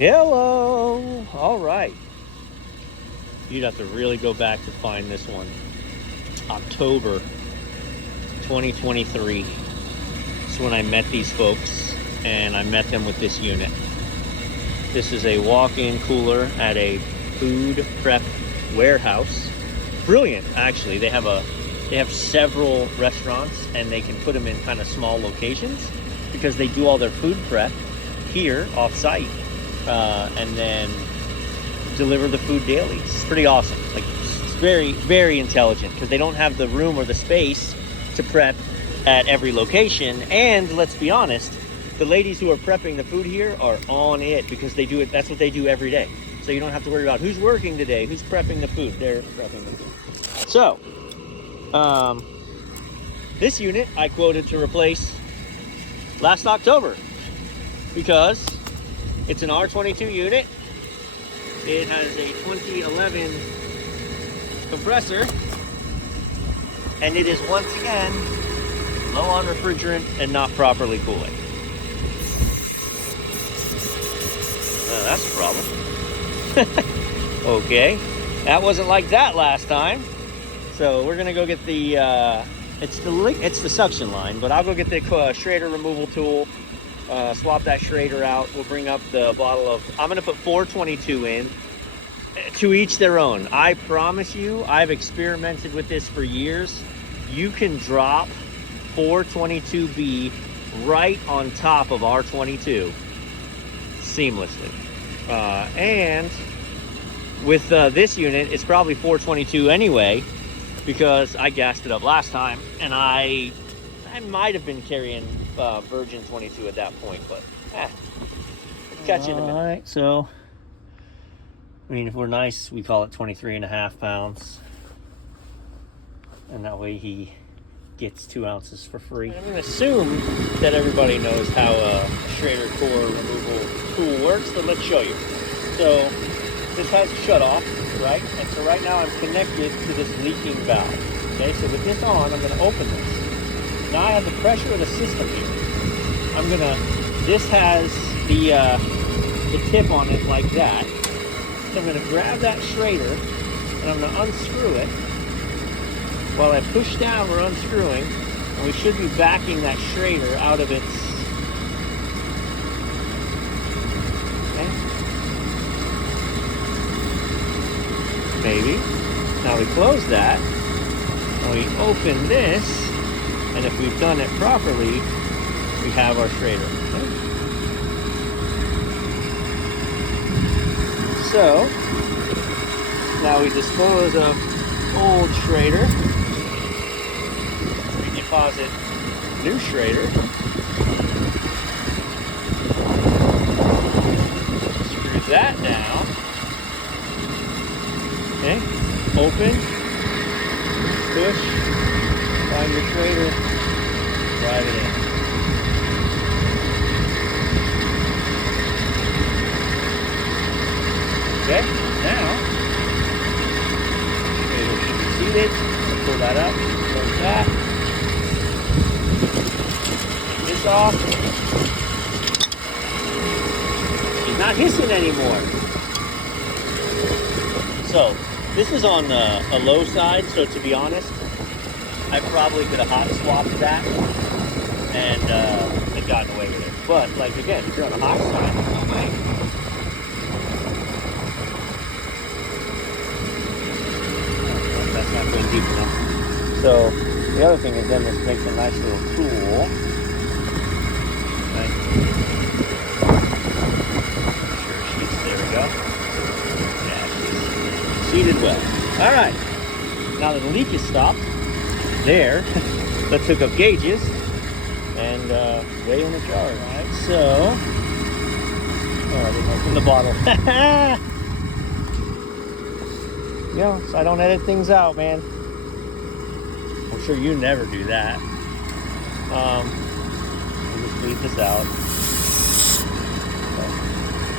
Hello. All right. You'd have to really go back to find this one. October 2023. This is when I met these folks, and I met them with this unit. This is a walk-in cooler at a food prep warehouse. Brilliant, actually. They have several restaurants, and they can put them in kind of small locations because they do all their food prep here off-site. And then deliver the food daily. It's pretty awesome. Like, it's very, very intelligent because they don't have the room or the space to prep at every location. And let's be honest, the ladies who are prepping the food here are on it because they do it. That's what they do every day. So you don't have to worry about who's working today, who's prepping the food. They're prepping the food. So, this unit I quoted to replace last October because it's an R22 unit. It has a 2011 compressor, and it is once again low on refrigerant and not properly cooling. That's a problem. Okay, that wasn't like that last time. So we're gonna go get the it's the suction line, but I'll go get the schrader removal tool. Swap that schrader out. We'll bring up the bottle of, I'm going to put 422 in. To each their own. I promise you, I've experimented with this for years. You can drop 422B right on top of R22 seamlessly. And with this unit, it's probably 422 anyway, because I gassed it up last time, and I might have been carrying virgin 22 at that point, but catch you in a minute. All right, so I mean, if we're nice, we call it 23.5 pounds, and that way he gets 2 ounces for free. I'm going to assume that everybody knows how a schrader core removal tool works, but let's show you. So this has a shut off, right? And so right now I'm connected to this leaking valve. Okay, so with this on, I'm going to open this. Now I have the pressure of the system here. This has the tip on it like that. So I'm gonna grab that schrader and I'm gonna unscrew it. While I push down, we're unscrewing, and we should be backing that schrader out of its, okay? Maybe. Now we close that, and we open this. And if we've done it properly, we have our schrader. Okay? So, now we dispose of old schrader. We deposit new schrader. Screw that down. Okay, open, push, find your schrader, drive it in. Okay, now, schrader should be seated. Pull that up, close that. Take this off. She's not hissing anymore. So, this is on a low side, so to be honest, I probably could have hot swapped that and gotten away with it. But, like, again, if you're on the hot side, no way. That's not going deep enough. So, the other thing is then this makes a nice little tool. Okay. Sure, there we go. Yeah, she's seated well. All right. Now that the leak is stopped, there, let's hook up gauges and weigh in the jar. All right, so, I didn't open the bottle. Yeah, so I don't edit things out, man. I'm sure you never do that. We'll just bleed this out. Okay.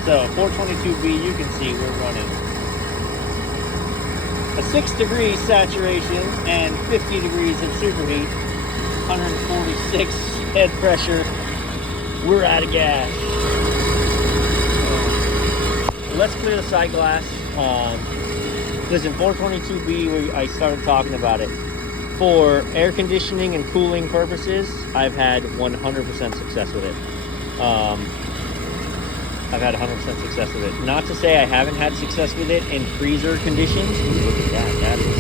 So 422B, you can see we're running a 6 degrees saturation and 50 degrees of superheat, 146 head pressure. We're out of gas. let's clear the side glass. Listen, 422B, I started talking about it. For air conditioning and cooling purposes, I've had 100% success with it. I've had 100% success with it. Not to say I haven't had success with it in freezer conditions. Ooh, look at that. That is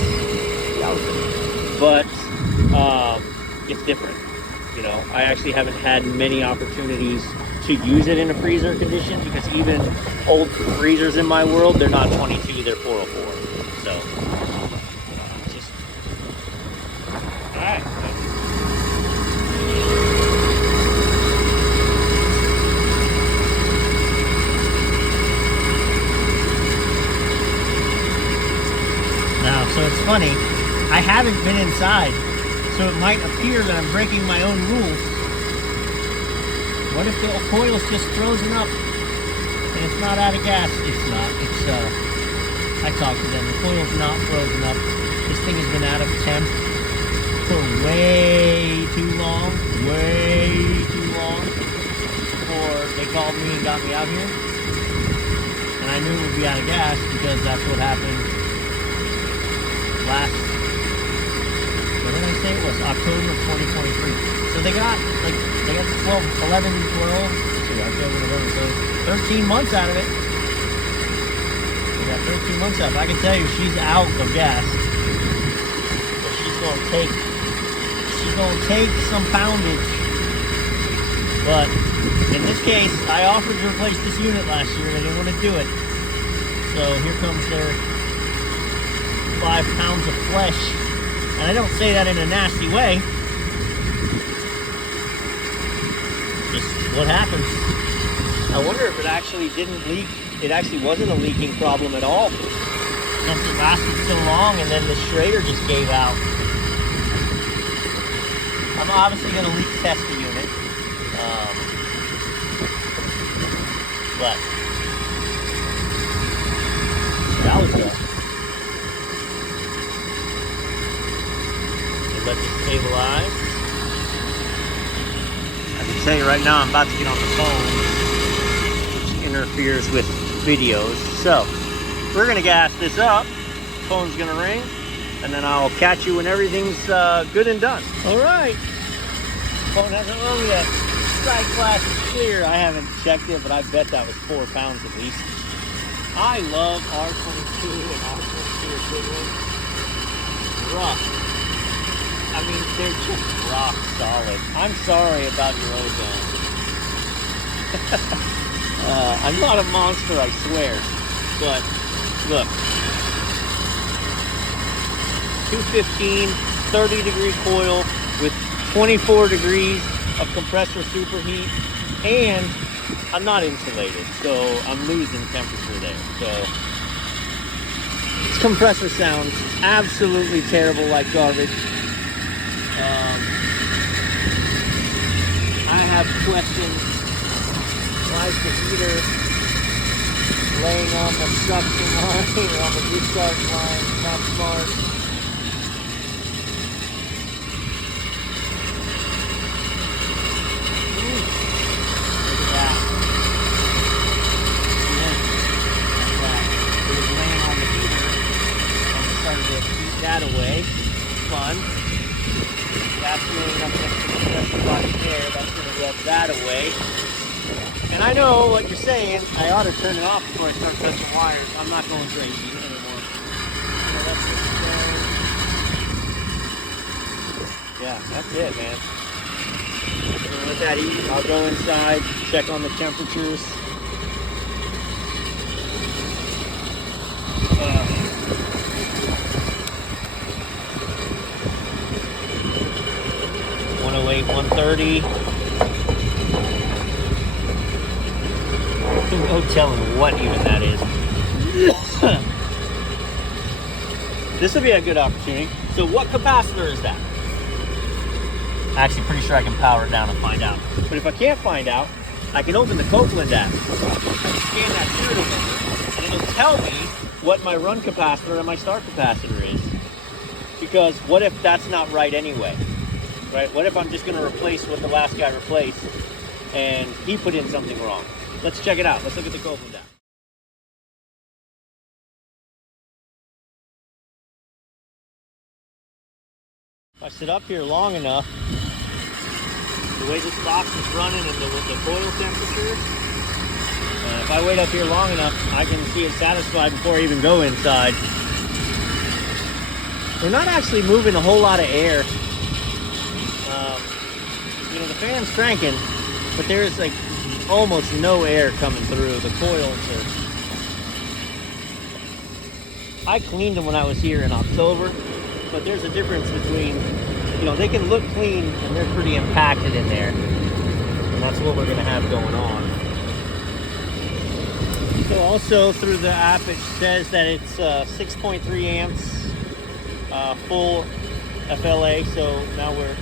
yowza. But it's different. You know, I actually haven't had many opportunities to use it in a freezer condition, because even old freezers in my world, they're not 22, they're 404. So, just, all right. Now, so it's funny, I haven't been inside, so it might appear that I'm breaking my own rules. What if the coil's just frozen up and it's not out of gas? It's not. It's, I talked to them. The coil's not frozen up. This thing has been out of temp for way too long. Way too long. Before they called me and got me out here. And I knew it would be out of gas, because that's what happened last, what did I say it was? October 2023. So they got, like, they got 12, 11, 12, let's see, October, November, so 13 months out of it. They got 13 months out of it. I can tell you, she's out of gas. But she's gonna take some poundage. But in this case, I offered to replace this unit last year, and they didn't want to do it. So here comes their 5 pounds of flesh. And I don't say that in a nasty way. Just what happens. I wonder if it actually didn't leak. It actually wasn't a leaking problem at all, since it lasted so long, and then the schrader just gave out. I'm obviously going to leak test the unit. But that was good. Let this stabilize. I can tell you right now, I'm about to get on the phone, which interferes with videos. So we're gonna gas this up. Phone's gonna ring, and then I'll catch you when everything's good and done. All right. Phone hasn't rung yet. Side glass is clear. I haven't checked it, but I bet that was 4 pounds at least. I love R22 and R22 equivalent. Rough. I mean, they're just rock solid. I'm sorry about your ozone. I'm not a monster, I swear. But, look. 215, 30-degree coil with 24 degrees of compressor superheat. And I'm not insulated, so I'm losing temperature there. So, this compressor sounds absolutely terrible, like garbage. I have questions. Why is the heater laying on the suction line or on the discharge line? Not smart. Ooh, look at that. It was laying on the heater, and we started to heat that away. Fun. That's laying up next to the compressor body there. That's going to rub that away. And I know what you're saying. I ought to turn it off before I start touching wires. I'm not going crazy anymore. Yeah, that's it, man. So let that eat. I'll go inside, check on the temperatures. 108, 130. No telling what even that is. This will be a good opportunity. So what capacitor is that? Actually, pretty sure I can power it down and find out. But if I can't find out, I can open the Copeland app. I can scan that serial number, and it'll tell me what my run capacitor and my start capacitor is. Because what if that's not right anyway? Right? What if I'm just going to replace what the last guy replaced and he put in something wrong? Let's check it out. Let's look at the Copeland app. If I sit up here long enough, the way this box is running and the coil temperature, if I wait up here long enough, I can see it satisfied before I even go inside. We're not actually moving a whole lot of air. You know, the fan's cranking, but there's like almost no air coming through. The coils are... I cleaned them when I was here in October, but there's a difference between, you know, they can look clean and they're pretty impacted in there. And that's what we're gonna have going on. So also through the app, it says that it's 6.3 amps, full FLA. So now we're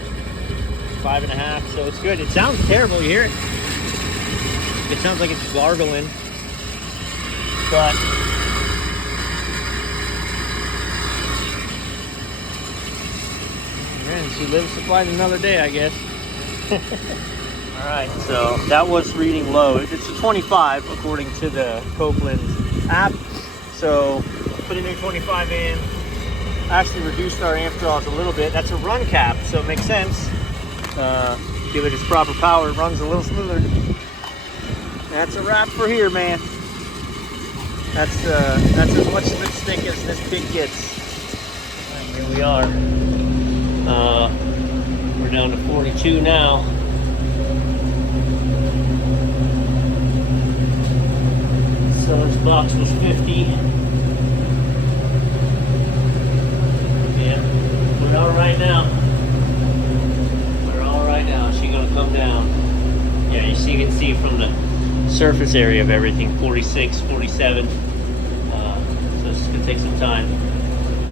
5.5, so it's good. It sounds terrible, you hear it? It sounds like it's gargling, but man, she lives supplied another day, I guess. All right, so that was reading low. It's a 25 according to the Copeland app. So putting their 25 in, actually reduced our amp draws a little bit. That's a run cap, so it makes sense. Give it its proper power, it runs a little smoother. That's a wrap for here, man. That's as much of a stick as this pig gets. And here we are. We're down to 42 now. So this box was 50. Yeah, we're all right now. We're all right now. She's gonna come down. Yeah, you can see from the surface area of everything, 46, 47. So it's gonna take some time.